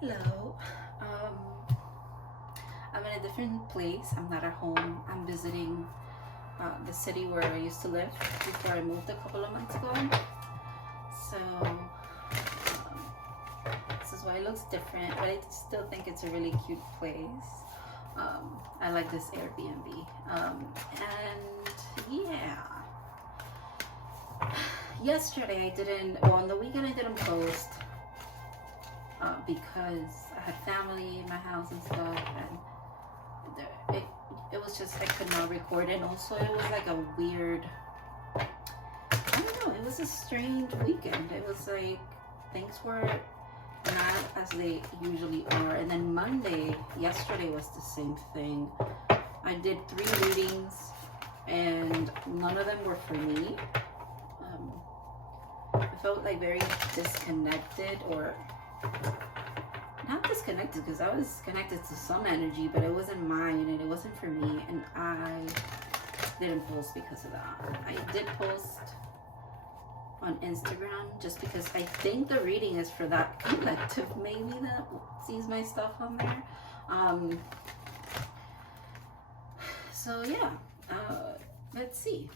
Hello. I'm in a different place. I'm not at home. I'm visiting the city where I used to live before I moved a couple of months ago. So this is why it looks different, but I still think it's a really cute place. I like this Airbnb. And yeah. Yesterday I didn't, well, on the weekend I didn't post because I had family in my house and stuff, and it was just I could not record it. And also it was like a weird, I don't know, it was a strange weekend. It was like things were not as they usually are. And then Monday, yesterday, was the same thing. I did 3 readings and none of them were for me. I felt like very disconnected, or not disconnected because I was connected to some energy, but it wasn't mine and it wasn't for me, and I didn't post because of that. I did post on Instagram just because I think the reading is for that collective maybe that sees my stuff on there. So yeah, let's see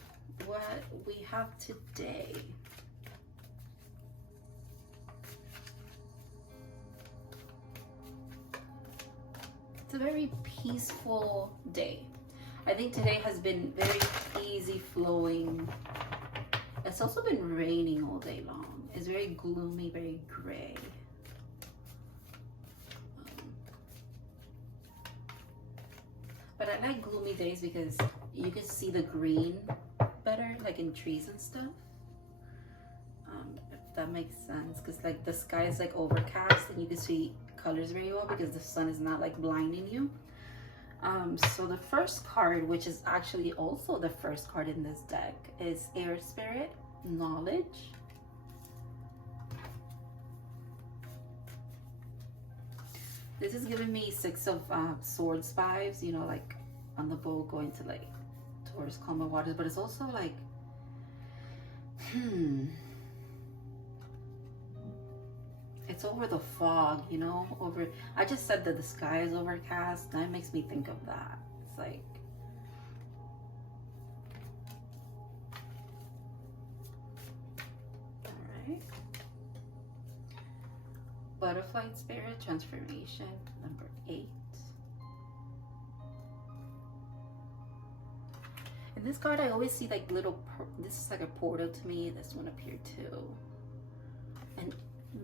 what we have today. It's a very peaceful day. I think today has been very easy flowing. It's also been raining all day long. It's very gloomy, very gray. But I like gloomy days because you can see the green better, like in trees and stuff. If that makes sense, because like the sky is like overcast and you can see colors very well because the sun is not like blinding you. So the first card, which is actually also the first card in this deck, is Air Spirit, Knowledge. This is giving me 6 of Swords vibes, you know, like on the boat going to like towards calmer waters, but it's also like, it's over the fog, you know, over, I just said that the sky is overcast. That makes me think of that. It's like, all right. Butterfly Spirit, Transformation, number 8. In this card, I always see like little, this is like a portal to me. This one up here too. And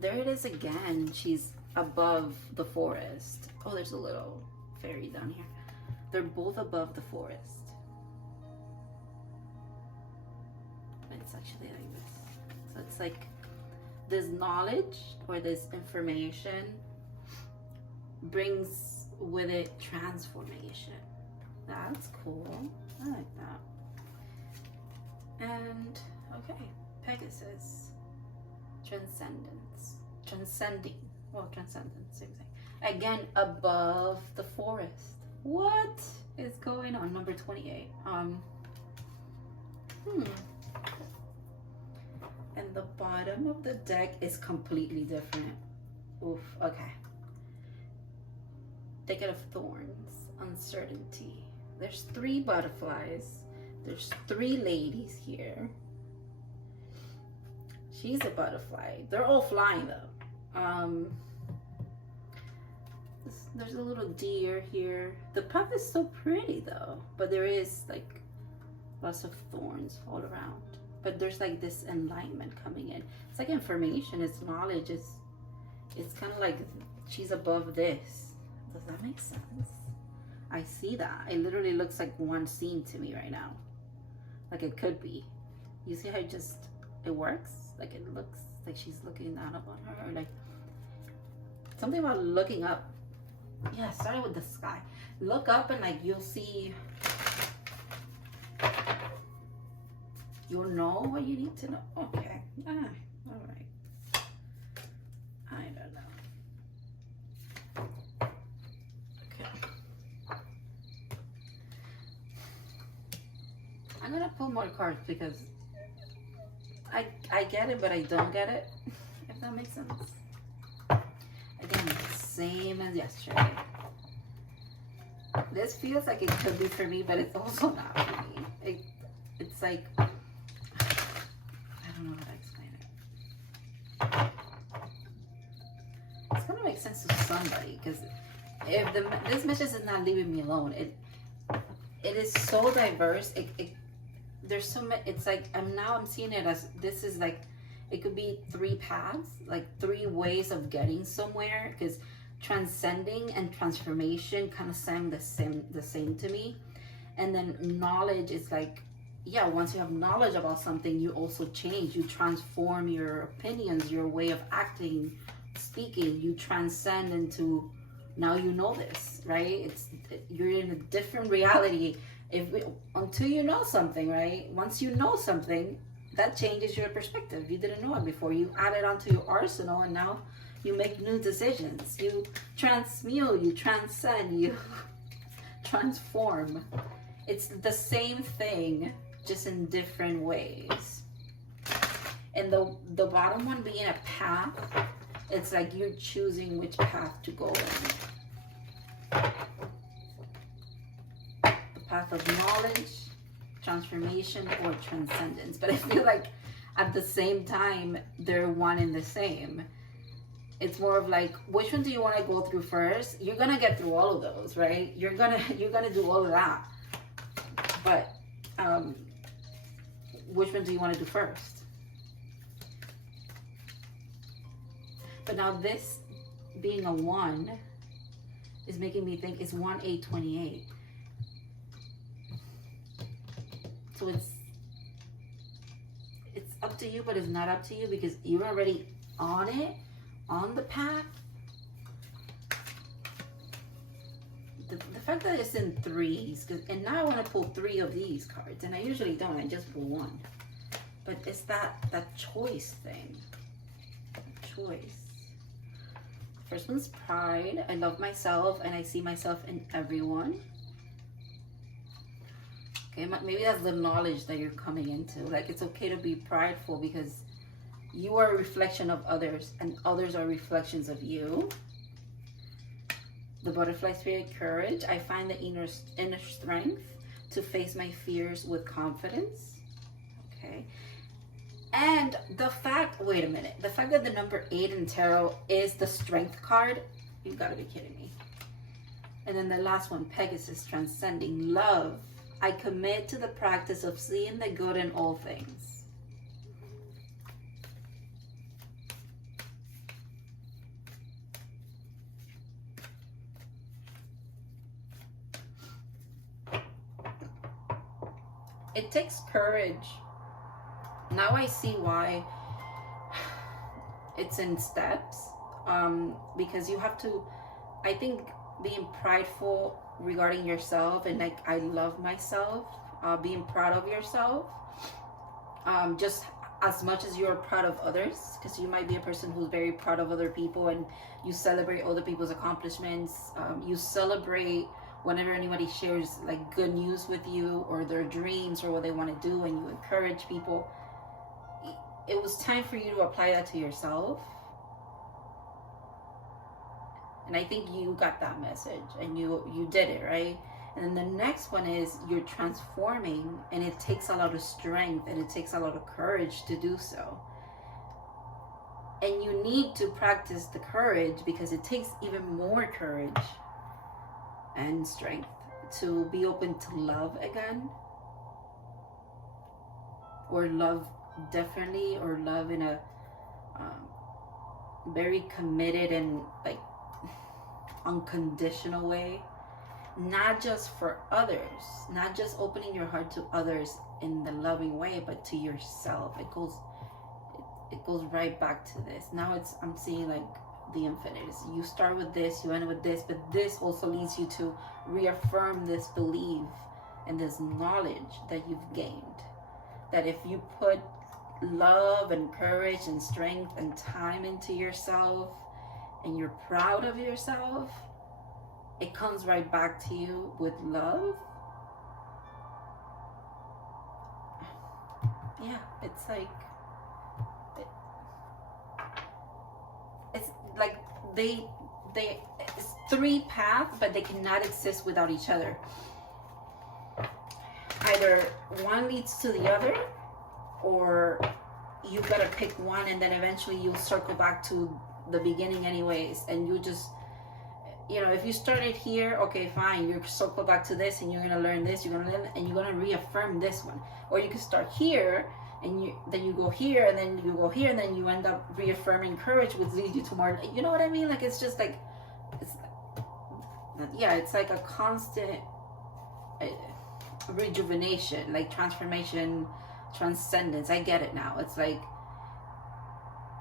there it is again. She's above the forest. Oh, there's a little fairy down here. They're both above the forest. It's actually like this. So it's like this knowledge or this information brings with it transformation. That's cool. I like that. And okay, Pegasus. Transcendence. Transcending. Well, transcendence, same thing. Again, above the forest. What is going on? Number 28. And the bottom of the deck is completely different. Oof, okay. Decade of Thorns, Uncertainty. There's 3 butterflies. There's 3 ladies here. She's a butterfly. They're all flying though. There's a little deer here. The puff is so pretty though, but there is like lots of thorns all around. But there's like this enlightenment coming in. It's like information, it's knowledge, it's kind of like she's above this. Does that make sense? I see that. It literally looks like one scene to me right now. Like it could be. You see how it works? Like it looks like she's looking down upon her, or like something about looking up. Yeah, starting with the sky. Look up and like you'll see, you'll know what you need to know. Okay. All right. I don't know. Okay. I'm gonna pull more cards because I get it, but I don't get it, if that makes sense. Again, same as yesterday. This feels like it could be for me, but it's also not for me. It's like, I don't know how to explain it. It's gonna make sense to somebody, because if this message is not leaving me alone, it is so diverse. There's so much. It's like I'm seeing it as, this is like, it could be 3 paths, like 3 ways of getting somewhere, because transcending and transformation kind of sound the same to me. And then knowledge is like, yeah, once you have knowledge about something, you also change, you transform your opinions, your way of acting, speaking, you transcend into, now you know this, right? You're in a different reality until you know something, right? Once you know something, that changes your perspective. You didn't know it before. You add it onto your arsenal, and now you make new decisions. You transmute, you transcend, you transform. It's the same thing, just in different ways. And the bottom one being a path, it's like you're choosing which path to go in. The path of knowledge, transformation, or transcendence. But I feel like at the same time, they're one and the same. It's more of like, which one do you want to go through first? You're gonna get through all of those, right? You're gonna do all of that. But which one do you want to do first? But now this being a 1 is making me think, it's 1-8-28. So it's up to you, but it's not up to you, because you're already on it, on the path. The fact that it's in 3s, and now I want to pull 3 of these cards, and I usually don't, I just pull 1. But it's that choice thing. Choice. First one's pride. I love myself and I see myself in everyone. Okay, maybe that's the knowledge that you're coming into. Like, it's okay to be prideful because you are a reflection of others, and others are reflections of you. The butterfly spirit, courage. I find the inner strength to face my fears with confidence. Okay. And the fact, wait a minute, the fact that the number 8 in tarot is the strength card, you've got to be kidding me. And then the last one, Pegasus, transcending love. I commit to the practice of seeing the good in all things. It takes courage. Now I see why it's in steps, because you have to, I think, being prideful regarding yourself, and like, I love myself, being proud of yourself, just as much as you're proud of others, because you might be a person who's very proud of other people, and you celebrate other people's accomplishments, you celebrate whenever anybody shares like good news with you, or their dreams, or what they want to do, and you encourage people. It was time for you to apply that to yourself. And I think you got that message, and you did it, right? And then the next one is you're transforming, and it takes a lot of strength, and it takes a lot of courage to do so. And you need to practice the courage, because it takes even more courage and strength to be open to love again, or love differently, or love in a very committed and like unconditional way, not just for others, not just opening your heart to others in the loving way, but to yourself. It goes right back to this. Now I'm seeing like the infinite. You start with this, you end with this, but this also leads you to reaffirm this belief and this knowledge that you've gained, that if you put love and courage and strength and time into yourself, and you're proud of yourself, it comes right back to you with love. Yeah, it's like they it's three paths, but they cannot exist without each other. Either one leads to the other, or you gotta pick one, and then eventually you'll circle back to the beginning anyways, and you just, you know, if you started here, okay, fine, you circle back to this, and you're gonna learn this, you're gonna learn, and you're gonna reaffirm this one. Or you can start here, and then you go here, and then you go here, and then you end up reaffirming courage, which leads you to more. You know what I mean? Like, it's just like, it's like a constant rejuvenation, like transformation, transcendence. I get it now. It's like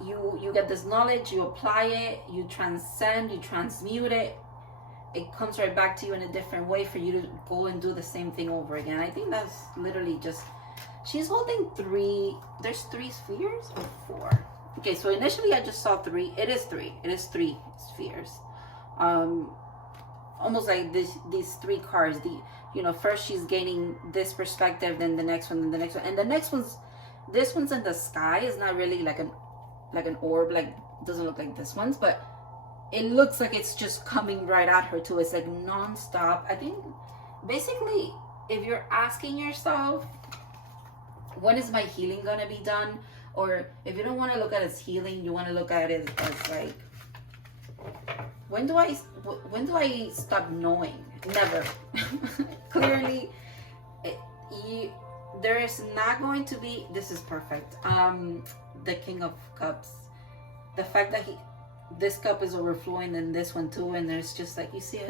you get this knowledge, you apply it, you transcend, you transmute it, it comes right back to you in a different way for you to go and do the same thing over again. I think that's literally just, she's holding there's 3 spheres or 4. Okay, so initially I just saw 3. It is 3 spheres. Almost like these 3 cards. You know, first she's gaining this perspective, then the next one, then the next one, and the next this one's in the sky. Is not really like an orb, like, doesn't look like this one's, but it looks like it's just coming right at her too. It's like non-stop. I think basically, if you're asking yourself, when is my healing gonna be done, or if you don't want to look at it as healing, you want to look at it as like, when do I stop knowing? Never. Clearly, there is not going to be, this is perfect, the King of Cups. The fact that this cup is overflowing, and this one too, and there's just like, you see,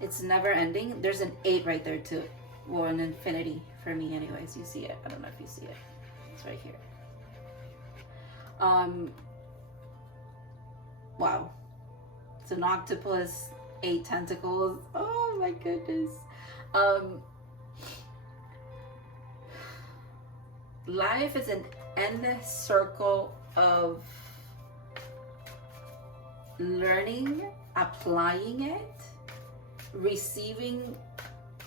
it's never ending. There's an 8 right there too, or an infinity for me anyways. You see it? I don't know if you see it. It's right here. Wow. It's an octopus, 8 tentacles. Oh my goodness. Life is an endless circle of learning, applying it, receiving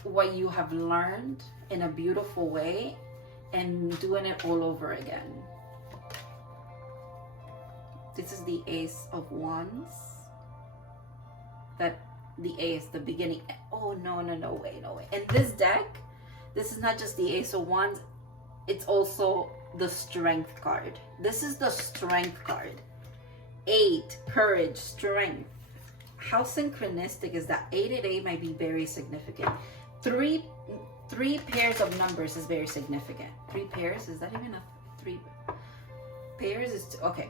what you have learned in a beautiful way, and doing it all over again. This is the Ace of Wands. That the Ace, the beginning. Oh no, way. And this deck, this is not just the Ace of Wands, it's also the Strength card. This is the Strength card. 8, courage, strength. How synchronistic is that? 8 might be very significant. 3 pairs of numbers is very significant. 3 pairs, is that even a 3 pairs? Is okay.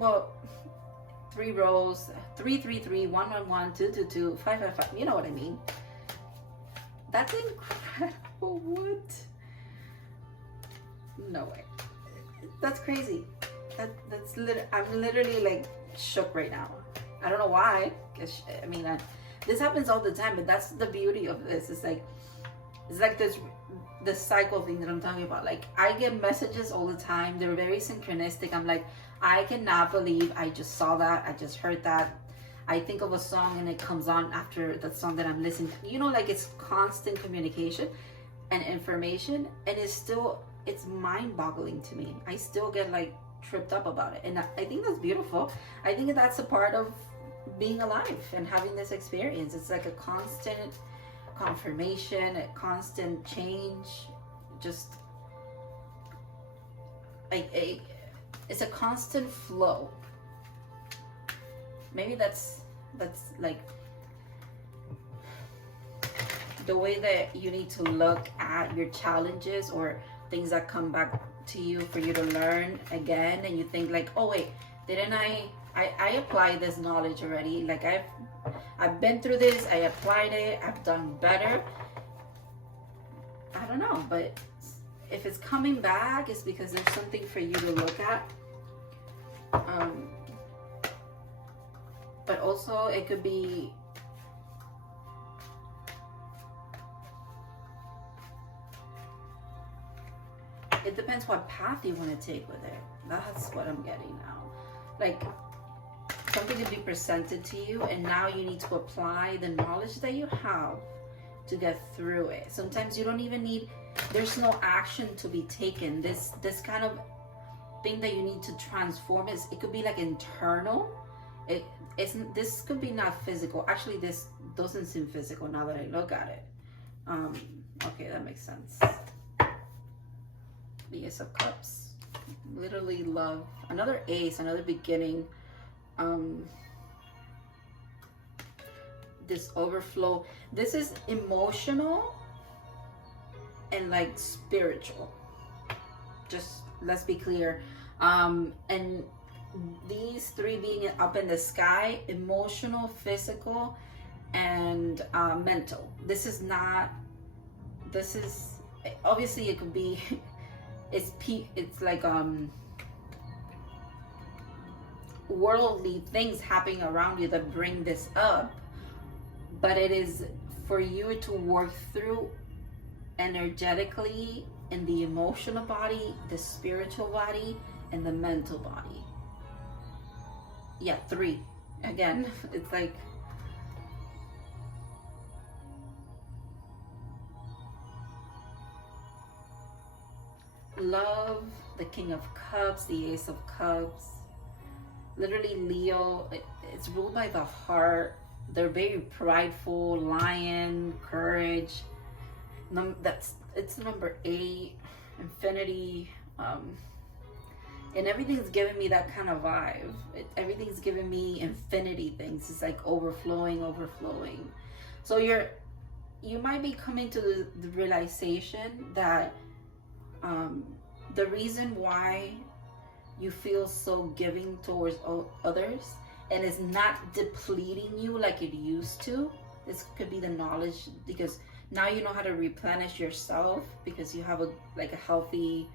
Well, 3 rows, 3 3 3, 1 1 1, 2 2 2, 5 5 5. You know what I mean? That's incredible. What? No way. That's crazy. I'm literally like shook right now. I don't know why. Cause I mean, this happens all the time, but that's the beauty of this. It's like this cycle thing that I'm talking about. Like, I get messages all the time. They're very synchronistic. I'm like, I cannot believe I just saw that. I just heard that. I think of a song and it comes on after that song that I'm listening to. You know, like, it's constant communication and information, and it's mind-boggling to me. I still get like tripped up about it, and I think that's beautiful. I think that's a part of being alive and having this experience. It's like a constant confirmation, a constant change, just it's a constant flow. Maybe that's like the way that you need to look at your challenges or things that come back to you for you to learn again, and you think like, oh wait, didn't I applied this knowledge already? Like, I've been through this, I applied it, I've done better. I don't know, but if it's coming back, it's because there's something for you to look at. But also it could be it depends what path you want to take with it. That's what I'm getting now. Like, something could be presented to you, and now you need to apply the knowledge that you have to get through it. Sometimes you don't even need, there's no action to be taken. This kind of thing that you need to transform it could be like internal, This could be not physical. Actually, this doesn't seem physical now that I look at it. Okay, that makes sense. The Ace of Cups. Literally love. Another ace, another beginning. This overflow. This is emotional and like spiritual. Just let's be clear. And these three being up in the sky: emotional, physical, and mental. This is obviously it could be it's like worldly things happening around you that bring this up, but it is for you to work through energetically in the emotional body, the spiritual body, and the mental body. Yeah, three. Again, it's like love, the King of Cups, the Ace of Cups. Literally Leo, it's ruled by the heart. They're very prideful, lion, courage. It's number 8, infinity. And everything's giving me that kind of vibe. Everything's giving me infinity things. It's like overflowing. So you might be coming to the realization that the reason why you feel so giving towards others and it's not depleting you like it used to. This could be the knowledge, because now you know how to replenish yourself, because you have a healthy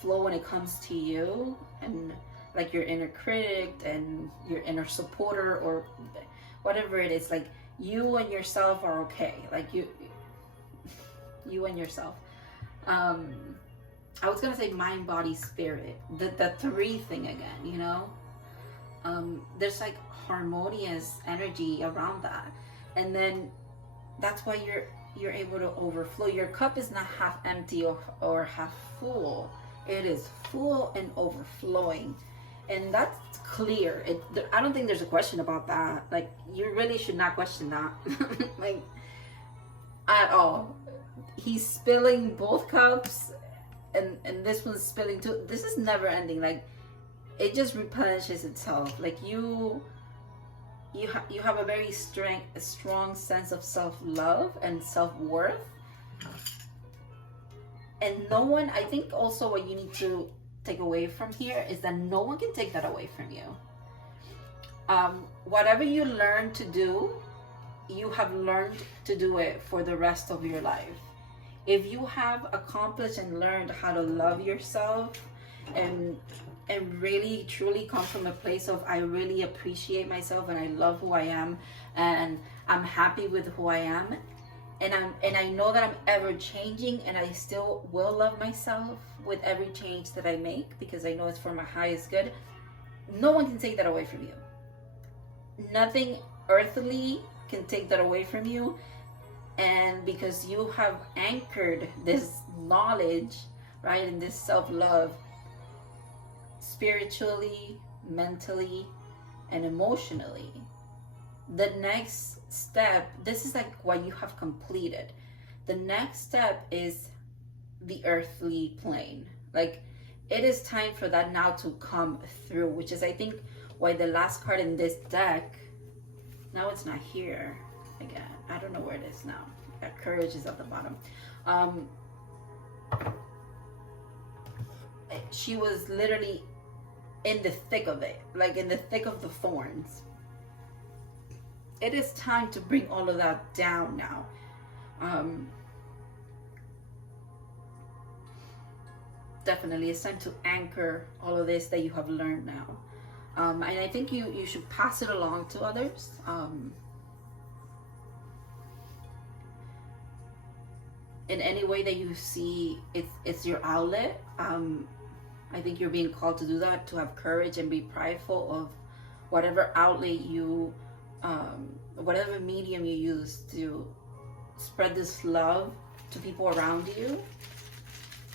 flow when it comes to you, and like your inner critic and your inner supporter, or whatever it is, like you and yourself are okay. Like you and yourself. I was gonna say mind, body, spirit. The 3 thing again, you know? There's like harmonious energy around that. And then that's why you're able to overflow. Your cup is not half empty or half full. It is full and overflowing. And that's clear. I don't think there's a question about that. Like, you really should not question that. Like, at all. He's spilling both cups, and this one's spilling too. This is never ending. Like, it just replenishes itself. Like, you have a very strong sense of self-love and self-worth. And no one, I think also what you need to take away from here is that no one can take that away from you. Whatever you learn to do, you have learned to do it for the rest of your life. If you have accomplished and learned how to love yourself and really truly come from a place of, I really appreciate myself and I love who I am and I'm happy with who I am, and I know that I'm ever changing, and I still will love myself with every change that I make, because I know it's for my highest good. No one can take that away from you. Nothing earthly can take that away from you. And because you have anchored this knowledge, right, and this self-love spiritually, mentally, and emotionally, the next step, this is like what you have completed. The next step is the earthly plane. Like, it is time for that now to come through, which is, I think, why the last card in this deck, now it's not here again. I don't know where it is now. That courage is at the bottom. She was literally in the thick of it, like in the thick of the thorns. It is time to bring all of that down now. Definitely, it's time to anchor all of this that you have learned now. And I think you should pass it along to others. In any way that you see it's your outlet. I think you're being called to do that, to have courage and be prideful of whatever outlet you, whatever medium you use to spread this love to people around you,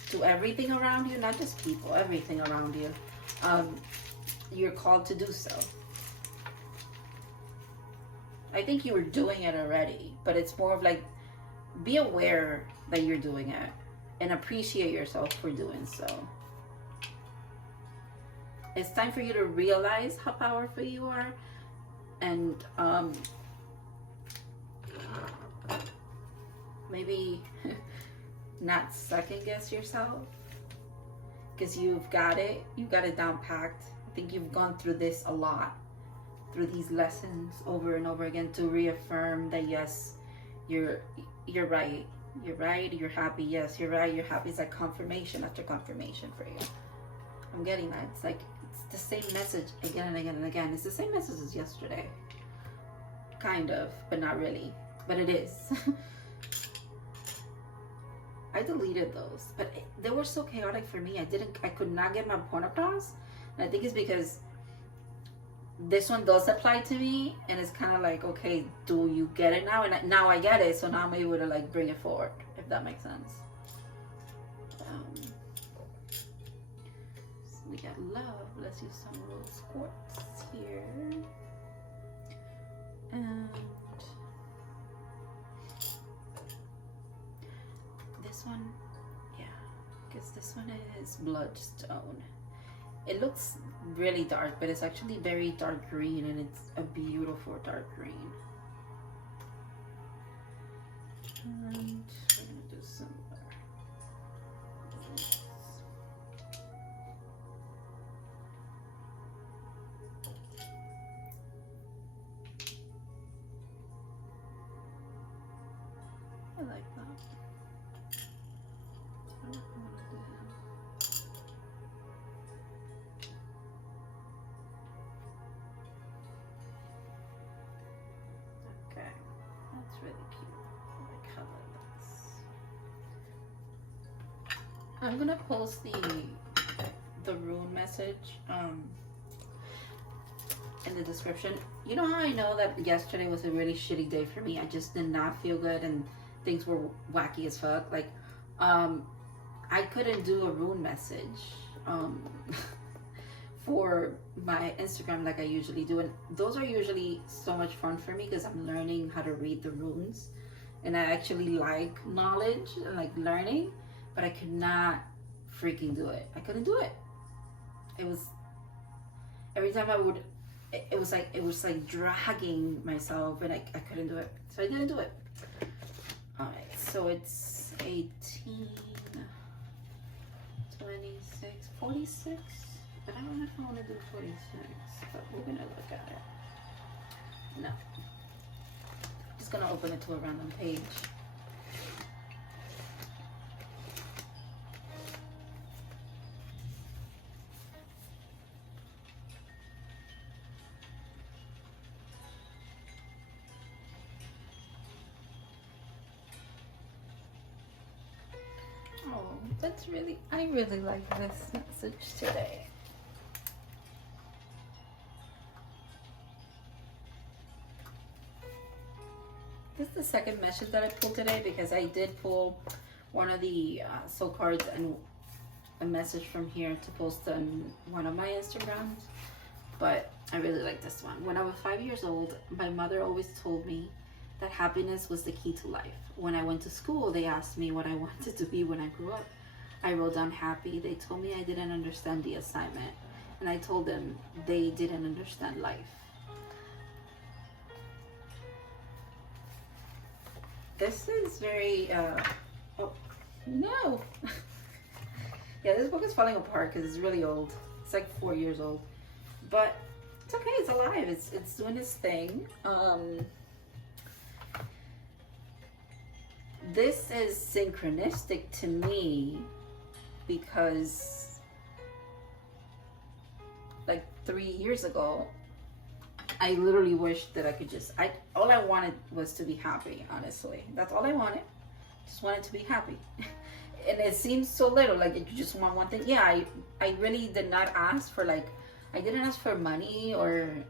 to everything around you, not just people, everything around you. you're called to do so. I think you were doing it already, but it's more of like, be aware that you're doing it and appreciate yourself for doing so. It's time for you to realize how powerful you are, and maybe not second guess yourself, because you've got it down packed. I think you've gone through this a lot, through these lessons over and over again, to reaffirm that yes, you're right, you're happy, yes, you're right, you're happy. It's like confirmation after confirmation for you. I'm getting that. It's like, it's the same message again and again and again. It's the same message as yesterday, kind of, but not really, but it is. I deleted those, but they were so chaotic for me. I could not get my point across, and I think it's because this one does apply to me, and it's kind of like, okay, do you get it now? And now I get it, so now I'm able to like bring it forward, if that makes sense. So we got love. Let's use some rose quartz here, and this one, yeah, because this one is bloodstone. It looks really dark, but it's actually very dark green, and it's a beautiful dark green. And we're gonna do some I like that. I'm gonna post the rune message in the description. You know how I know that yesterday was a really shitty day for me? I just did not feel good, and things were wacky as fuck. Like, I couldn't do a rune message for my Instagram like I usually do, and those are usually so much fun for me because I'm learning how to read the runes, and I actually like knowledge and like learning. But I could not freaking do it. I couldn't do it. It was, every time I would, it was like dragging myself, and I couldn't do it. So I didn't do it. All right, so it's 18, 26, 46. But I don't know if I want to do 46, but we're gonna look at it. No. I'm just gonna open it to a random page. I really like this message today. This is the second message that I pulled today, because I did pull one of the soul cards and a message from here to post on one of my Instagrams, but I really like this one. When I was 5 years old, my mother always told me that happiness was the key to life. When I went to school, they asked me what I wanted to be when I grew up. I wrote down happy. They told me I didn't understand the assignment, and I told them they didn't understand life. This is very, oh, no. Yeah, this book is falling apart because it's really old. It's like 4 years old, but it's okay. It's alive. It's doing its thing. This is synchronistic to me because like 3 years ago, I literally wished that I could just, all I wanted was to be happy, honestly. That's all I wanted. Just wanted to be happy. And it seems so little, like you just want one thing. Yeah, I really did not ask for, like, I didn't ask for money or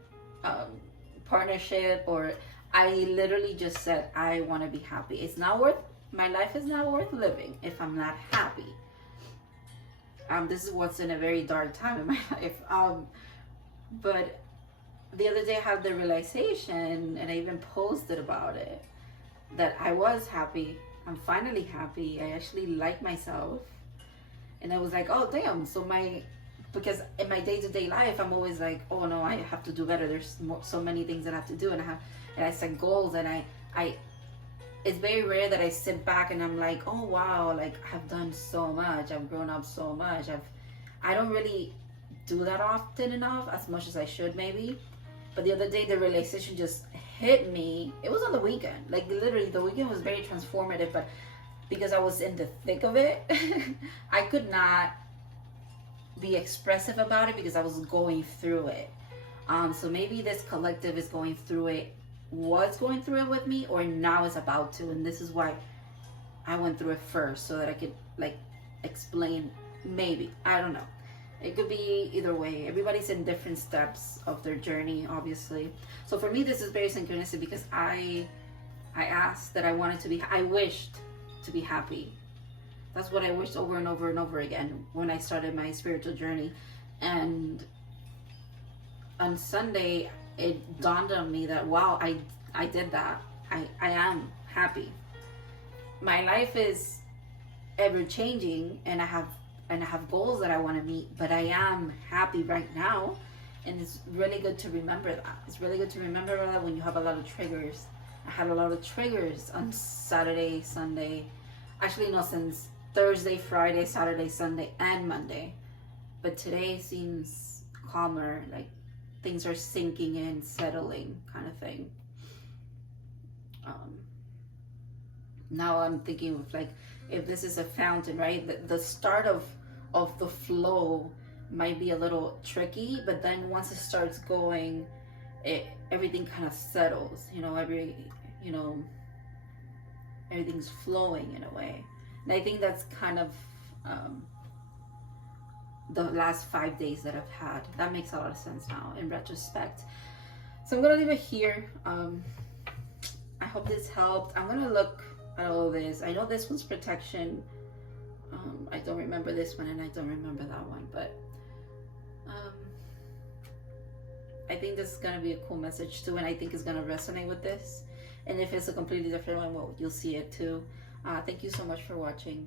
partnership, or I literally just said, I want to be happy. It's not worth, my life is not worth living if I'm not happy. This is what's in a very dark time in my life. But the other day I had the realization, and I even posted about it, that I was happy. I'm finally happy. I actually like myself. And I was like, oh damn. So because in my day-to-day life, I'm always like, oh no, I have to do better. There's so many things that I have to do, and I set goals, and I it's very rare that I sit back and I'm like, oh wow, like I've done so much. I've grown up so much. I don't really do that often enough, as much as I should maybe. But the other day, the realization just hit me. It was on the weekend. Like literally, the weekend was very transformative, but because I was in the thick of it, I could not be expressive about it because I was going through it. So maybe this collective is going through it, was going through it with me, or now is about to. And this is why I went through it first, so that I could like explain. Maybe, I don't know. It could be either way. Everybody's in different steps of their journey, obviously. So for me, this is very synchronistic because I asked that I wished to be happy. That's what I wished over and over and over again when I started my spiritual journey. And on Sunday, it dawned on me that, wow, I did that. I am happy. My life is ever changing, and I have goals that I want to meet, but I am happy right now. And it's really good to remember that. It's really good to remember that when you have a lot of triggers. I had a lot of triggers on Saturday, Sunday. Actually, no, since Thursday, Friday, Saturday, Sunday, and Monday. But today seems calmer, like things are sinking in, settling, kind of thing. Now I'm thinking of like, if this is a fountain, right? The start of the flow might be a little tricky, but then once it starts going, everything kind of settles. Everything's flowing in a way. And I think that's kind of the last 5 days that I've had. That makes a lot of sense now in retrospect. So I'm gonna leave it here. I hope this helped. I'm gonna look at all of this. I know this one's protection. I don't remember this one, and I don't remember that one, but I think this is gonna be a cool message too, and I think it's gonna resonate with this. And if it's a completely different one, well, you'll see it too. Thank you so much for watching.